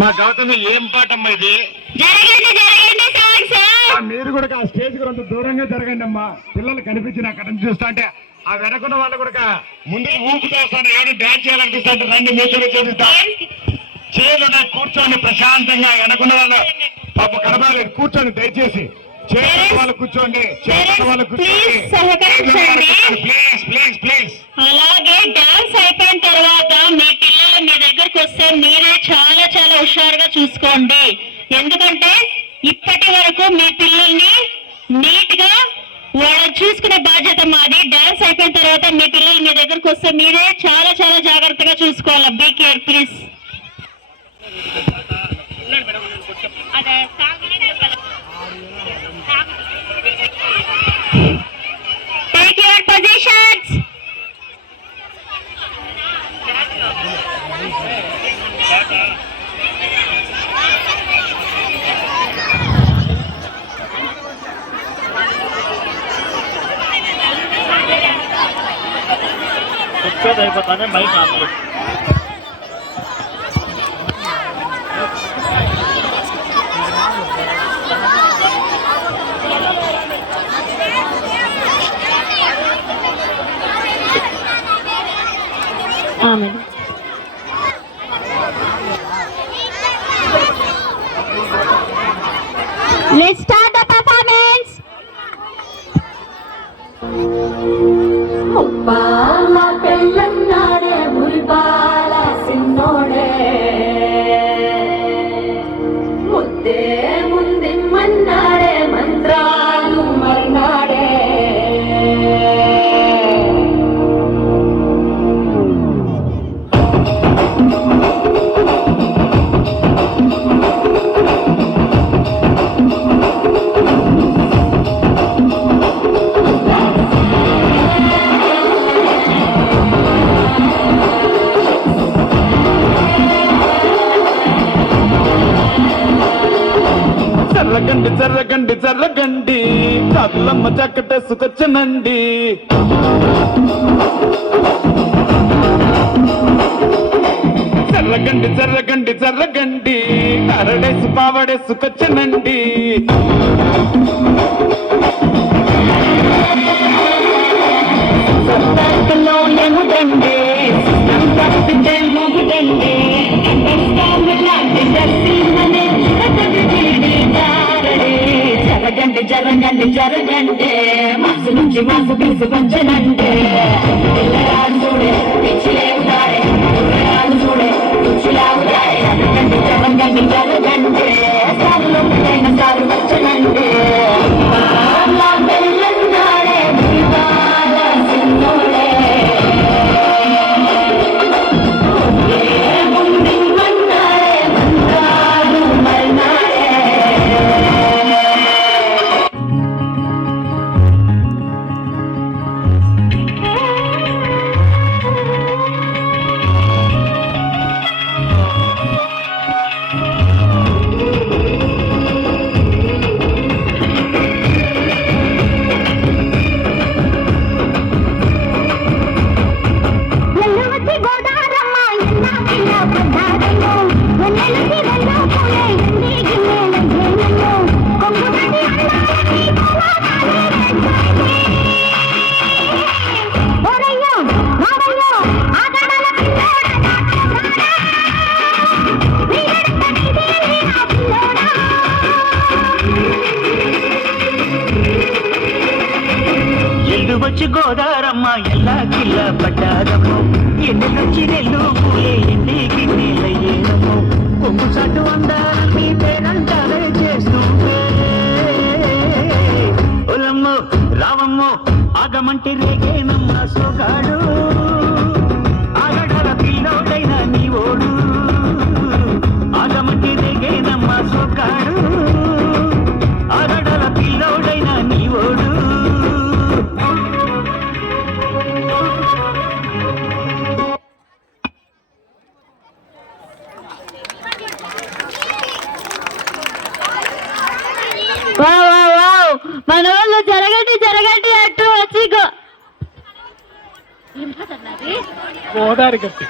మా గౌతమి ఏం పాటమ్మా ఇది? మీరు కూడా ఆ స్టేజ్ కొంత దూరంగా జరగండి అమ్మా. పిల్లలు కనిపించిన అక్కడ చూస్తా అంటే ఆ వెనకున్న వాళ్ళు కూడా ముందుకు ఊపుతా వస్తాను. ఏమైనా డాన్స్ చేయాలనిపిస్తా రండి మీతో చేపిస్తా. చేతులు కూర్చోండి ప్రశాంతంగా. వెనకున్న వాళ్ళు పాప కనబాలేదు, కూర్చోండి దయచేసి. చేతుల వాళ్ళు కూర్చోండి, చేతుల వాళ్ళు కూర్చోండి. Please please please. అలాగే డాన్స్ అయిపోయిన తర్వాత మీ పిల్లలు మీ దగ్గరకు వస్తే మీరే చాలా చాలా హుషారుగా చూసుకోండి. ఎందుకంటే ఇప్పటి వరకు మీ పిల్లల్ని నీట్ గా వాళ్ళని చూసుకునే బాధ్యత మాది. డాన్స్ అయిపోయిన తర్వాత మీ పిల్లలు మీ దగ్గరకు వస్తే మీరే చాలా చాలా జాగ్రత్తగా చూసుకోవాలి. Be care please. Take your positions. అయిపోతానే mike off. Let's start the performance. ముప్పాల పెళ్ళన్నాడే మురిపాల సిన్నోడే ముద్దే ముందిమ్మన్నాడే మంత్రాలు మర్నాడే చర్రగండి చర్రగండి చర్రగండి కళ్ళమ్మ చక్కటేసుకొచ్చనండి. చర్రగండి చర్రగండి చర్రగండి కరడేసి పావడేసుకొచ్చనండి. సంతలో ఎముదండి తప్పితే ముగుదండి జరగండి జరగండి జరగండి మనసు నుంచి మనసు తీసుకొచ్చనండి. పిల్లరాడు చూడే పిచ్చిలేవుతాడే, పిల్లరాడు చూడే పిచ్చిలావుతాడే. జరగండి జరగండి జరగండి సార్లు అయిన సార్లు వచ్చనండి. పెళ్ళన్నాడే మురిపాల సిన్నోడే ముందిమ్మన్నాడే మంత్రాలు మర్నాడే. వచ్చి గోదారమ్మ ఎల్లా కిల్ల పడ్డారమ్మో. ఎన్ని నుంచి నెల్లు పూలే ఎన్ని గిన్నెలయ్యేనమ్మో. కొంగు సట్టు అందారని పేరంటారే చేస్తుంటే ఒలమ్మో రావమ్మో ఆగమంటే రేగేనమ్మ సోగాడు. ఆగడల పిల్లోడైన నీ ఓడు ఆగమంటే రేగేనమ్మ సోగాడు. ఆగడల పిల్లోడైన నీ ఓడు. మన వాళ్ళు జరగండి జరగండి అంటూ వచ్చి గోదావరి గట్టి